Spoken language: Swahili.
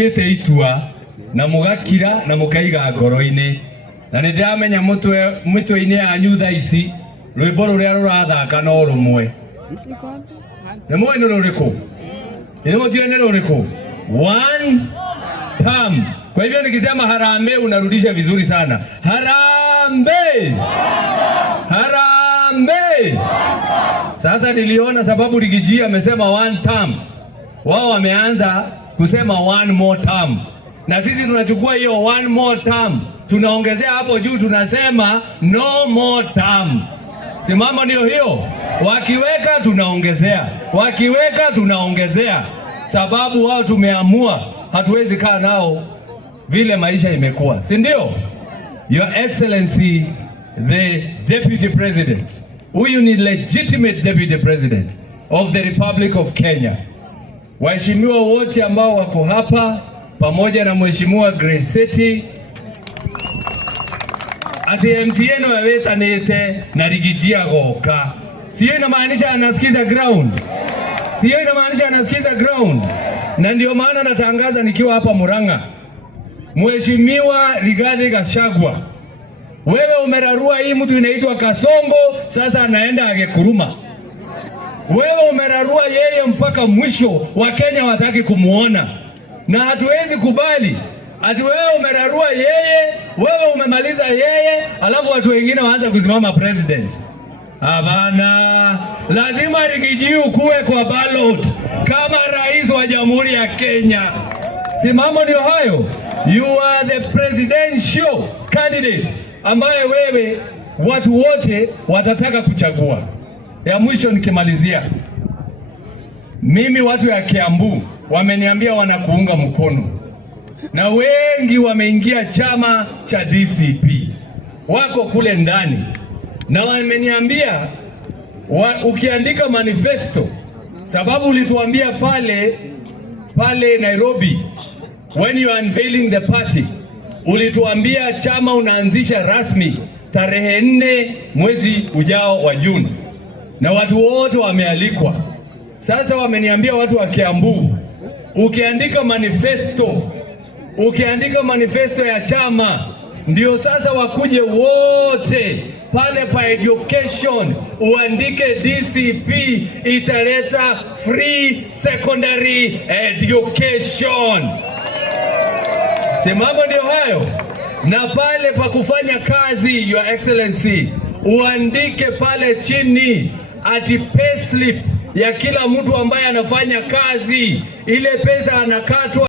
Ite itua na mugakira na mukaiga ngoro-ini na nindamenya mutwe-ini yanyu thaa ici rwimbo ruria rurathaka no rumwe ni mwe ni ruriku ni mutwe ni ruriku one term. Kwa hivyo nikisema harambee unarudisha vizuri sana. Harambee, harambee. Sasa niliona sababu Rigiji amesema one term, wao wameanza kusema one more term, na sisi tunachukua hiyo one more term tunaongezea hapo juu, tunasema no more term. Simama ndio hiyo, wakiweka tunaongezea, wakiweka tunaongezea, sababu wao tumeamua hatuwezi kaa nao vile maisha imekuwa, si ndio? Your Excellency the Deputy President, huyu ni legitimate Deputy President of the Republic of Kenya. Waheshimiwa wote ambao wako hapa pamoja na Mheshimiwa Grace Seti ati MTN wawetanite na Rigiji agoka, sio inamaanisha anasikiza ground, sio inamaanisha anasikiza ground. Na ndio maana natangaza nikiwa hapa Murang'a, Mheshimiwa Rigathi Gachagua, wewe umerarua hii mtu inaitwa Kasongo, sasa anaenda Agekuruma. Wewe umerarua yeye mpaka mwisho, wa Kenya wataki kumuona, na hatuwezi kubali ati wewe umerarua yeye, wewe umemaliza yeye, alafu watu wengine waanza kusimama president. Hapana, lazima Rigiji ukue kwa ballot kama rais wa Jamhuri ya Kenya. Simamo ndio hayo. You are the presidential candidate ambaye wewe watu wote watataka kuchagua. Ya mwisho nikimalizia, mimi watu ya Kiambu wameniambia wanakuunga mkono, na wengi wameingia chama cha DCP, wako kule ndani, na wameniambia ukiandika manifesto, sababu ulituambia pale Nairobi when you are unveiling the party, ulituambia chama unaanzisha rasmi tarehe 4 mwezi ujao wa Juni, na watu wote wamealikwa. Sasa wameniambia watu wa Kiambu, ukiandika manifesto ya chama, ndio sasa wakuje wote pale pa education, uandike DCP italeta free secondary education. Simamo ndio hayo. Na pale pa kufanya kazi, Your Excellency, uandike pale chini ati payslip ya kila mtu ambaye anafanya kazi, ile pesa anakatwa